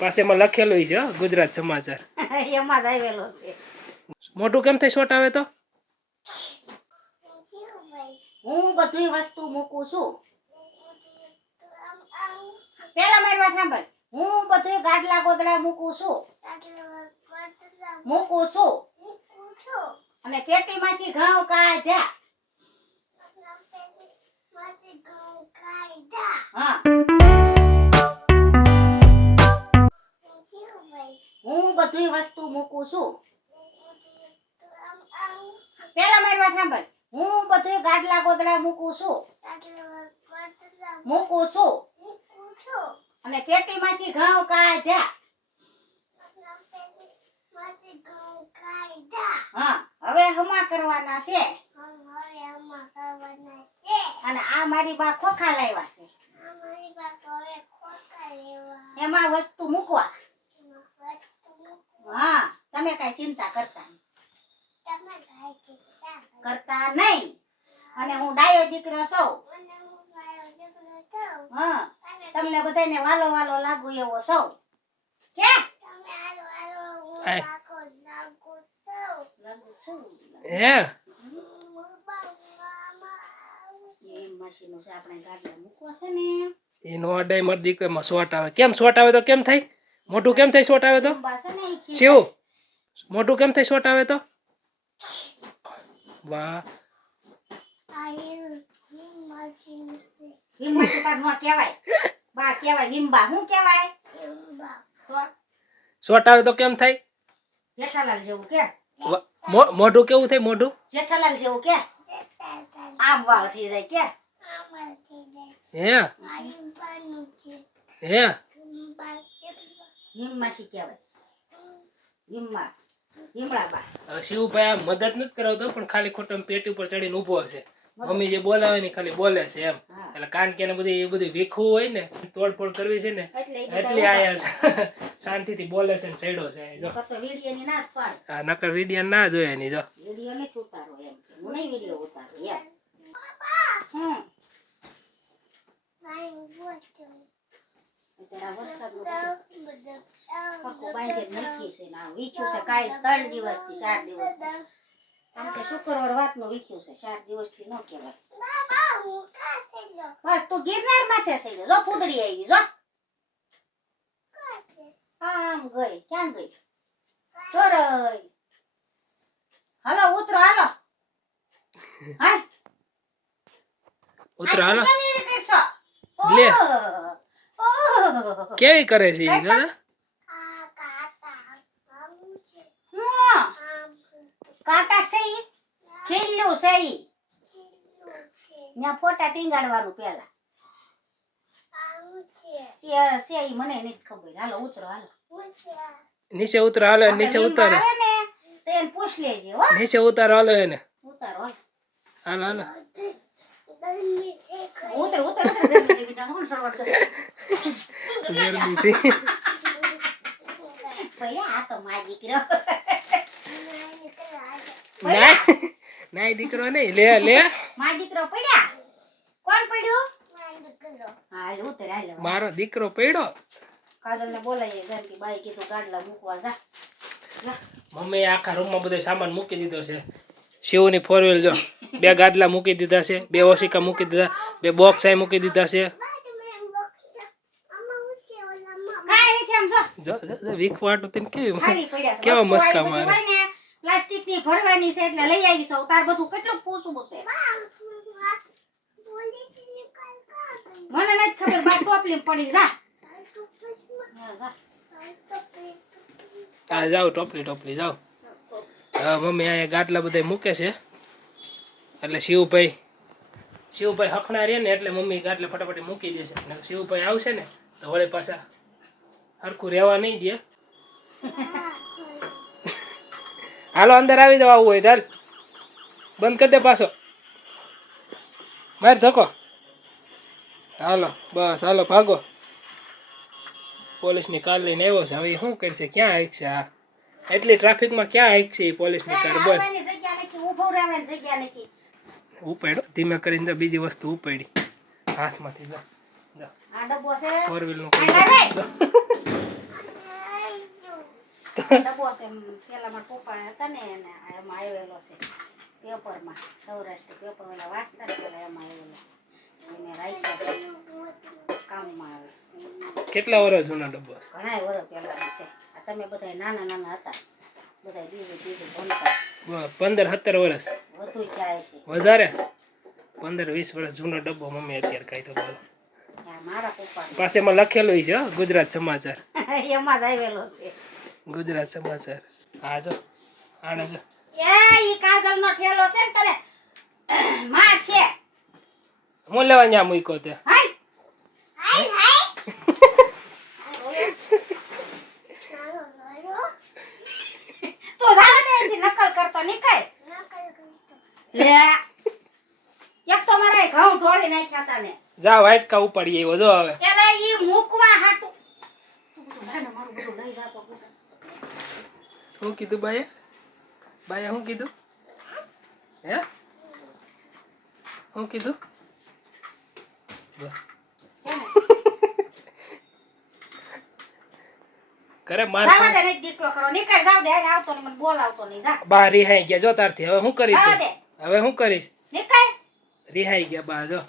પાસે એમાં લખેલું છે ગુજરાત સમાચાર. એમાં જ આવેલો છે. મોટું કેમ થાય શોટ આવે તો? હું બધી વસ્તુ મૂકું છું. પેલા મારી વાત સાંભળ. હું બધું ગાડલા ગોદડા મૂકું છું. મૂકું છું. અને પેટીમાંથી ઘઉં કાઢ્યા. છું પેલા મારી વાત સાંભળ. હું બધું ગાડલા ગોદડા મૂકું છું. મૂકું છું. અને પેટીમાંથી ઘઉં કાઢ્યા. હા, હવે હમા કરવાના છે. અને આ મારી બા ખોખા લાવ્યા છે. એમાં વસ્તુ મૂકવા. હા. તમે કઈ ચિંતા કરતા નહીં. કરતા નહીં. અને હું ડાયો દીકરો સૌ હા તમને બધાને વાલો વાલો લાગુ એવો સૌ કે? આય. લાગુ છું. હે? એમ મશીનો છે આપણે ગાડીમાં મૂકવા છે ને. એનો અડાઈ મારી દીકરીમાં શોર્ટ આવે. કેમ શોર્ટ આવે તો કેમ થાય? મોટું કેમ થાય શોટ આવે તો? શિવ મોટું કેમ થાય શોર્ટ આવે તો? વાહ. કહેવાય બા કહેવાય શું કહેવાય શોર્ટ આવે તો કેમ થાય? જેઠાલાલ જેવું કે. મોઢું કેવું થાય મોઢું? જેઠાલાલ જેવું કે. આમ વાળ થઈ જાય કે. હે? હે? વિંબાસી કહેવાય વિંબા વિમળા બા હવે શિવભાઈ આ મદદ નથી કરાવતો પણ ખાલી ખોટો પેટ ઉપર ચડીને ઊભો હશે મમ્મી જે બોલાવે ને ખાલી બોલે છે એમ. એટલે કારણ કે એને બધું એ બધું વીખવું હોય ને તોડફોડ કરવી છે ને એટલે આયા છે. શાંતિથી બોલે છે ને ચડ્યો છે જો. આ નકર વિડિયા ના જોઈએ એની જો. વીડિયો નથી ઉતારો એમ નહીં વીડિયો ઉતારો એમ હમ અત્યારે વરસાદનું બધું બાંધીને મૂકી છે ને આ વીખ્યું છે કાલ ત્રણ દિવસથી ચાર દિવસ આમ કે શુક્રવાર વાતનું વીખ્યું છે ચાર દિવસથી ન કહેવાય બસ તું ગિરનાર માથે છે જો ફૂદડી આવી જો આમ ગઈ ક્યાં ગઈ ચોરઈ હાલો ઉતરો હાલો હાલ ઉતરો હાલો? લે. કેવી કરે છે હા. છે ઈ? ખીલ્લું છે ઈ. ત્યાં ફોટા ટીંગાડવાનું પેલા. છે ઈ મને નથી ખબર. હાલો ઉતરો હાલો. નીચે ઉતરો હાલો નીચે ઉતારો. લીંબા ને એને પૂછ લેજે હો. નીચે ઉતારો હાલો એને. ઉતારો હાલો. હાલો હાલો. ઉતર ઉતર ગરમી આ તો મારી દીકરો નાય નાય દીકરો નહીં લે લે મારી દીકરો પડ્યા કોણ પડ્યું હાલ ઉતર હાલ મારો દીકરો પડ્યો કાજલ ને બોલાવીએ ઘર કે બાઈ કીધું ગાડલા મૂકવા જા મમ્મી આખા રૂમમાં બધો સામાન મૂકી દીધો છે શિવની ફોર વ્હીલ જો બે ગાદલા મૂકી દીધા છે બે ઓશિકા મૂકી દીધા બે બોક્સ આય મૂકી દીધા છે. વીખવાટું તેને કેવી ખાલી પડ્યા છે. કેવા મસ્કા મારે. પ્લાસ્ટિકની ભરવાની છે એટલે લઈ આવી સૌ તાર બધું કેટલું પૂછવું છે. મને નથી ખબર બાર ટોપલી પડી જા. આ જાઓ ટોપલી ટોપલી જાઓ. મમ્મી અહીંયા ગાટલા બધા મૂકે છે. એટલે શિવભાઈ શિવભાઈ હખણા રહે ને એટલે મમ્મી ગાટલે ફટાફટ મૂકી દેશે. શિવભાઈ આવશે ને, તો વળી પાછા હરખું રહેવા નહીં દે. હાલો, અંદર આવી જવા આવું હોય, ચાલ. બંધ કરી દે પાછો. માર ધકો હાલો, બસ, હાલો, ભાગો. પોલીસની કાર લઈને આવ્યો છે. હવે શું કરશે? ક્યાં હાંકશે આ? એટલી ટ્રાફિકમાં ક્યાં હાંકશે એ પોલીસની કાર? બોલ. જગ્યા નથી. ઉપાડ્યો. ધીમે કરીને જો બીજી વસ્તુ ઉપાડી. હાથમાંથી જો. આ ડબ્બો છે. ફોર વ્હીલનું પેપરમાં. સૌરાષ્ટ્ર પેપર પેલા વાંચતા પેલા એમાં આવેલો એને રાખ્યા કામમાં આવે. કેટલા વર્ષ જૂના ડબ્બો ઘણા વર્ષ પહેલાનો છે. આ તમે બધા નાના નાના હતા. બધા બીજું બીજું ભણતા પંદર સત્તર વર્ષ. વધુ જાય છે. વધારે? પંદર વીસ વર્ષ જૂનો ડબ્બો મમ્મી અત્યારે કઈ તો બોલો પાસે એમાં લખેલું છે હો, ગુજરાત સમાચાર. એમાં જ આવેલો છે. ગુજરાત સમાચાર. હા જો આને જો. એ ઈ કાજલ નો ઠેલો છે ને તને. માર છે. હું લેવા ત્યાં મૂક્યો તે? હાય તો જાવ દે અહીંથી નકલ કરતો નીકળ લે એક તો મારા ઘઉં ઢોળી નાખ્યા જા વાઇટકા ઉપાડી આવ્યો જો હવે. ઈ મૂકવા હાટું. શું કીધું બાએ? બાએ શું કીધું? હે? શું કીધું? કરે માર જાવા ખાવા- દે નહીં દીકરો કરો. નીકળ જાવ દે. આવતો નહીં મને બોલાવતો નહીં. જા. બા રિહાઈ ગયા. જો તારથી. હવે શું કરીશ હવે શું કરીશ? નીકળ. રિહાઈ ગયા બા જો.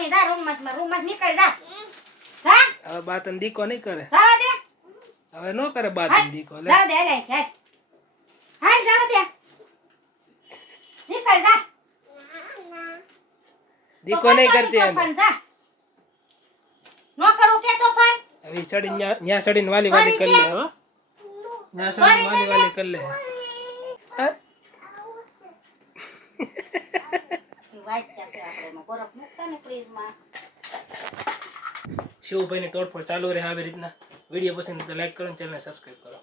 જા નહીં જા રૂમમાં રૂમમાં નીકળ જા. જા. હવે બાતન દીકો નહીં કરે. જાવા દે. હવે નો કરે બાતન દીકો લે. જાવા દે લે અહીંથી, હાલ. જાવા દે. નીકળ જા. દીકો નહીં કરતી એને જા. નો કરું કે તોફાન હવે ચડી ન્યા ચડીને વાલી વાલી કરી લે હો. ન્યા ચડીને વાલી વાલી કરી લે. હા? વાઈટ જશે શિવભાઈની તોડફોડ ચાલુ રહે આવી રીતના. વીડિયો પસંદ લાઈક કરો ચેનલ સબસ્ક્રાઈબ કરો.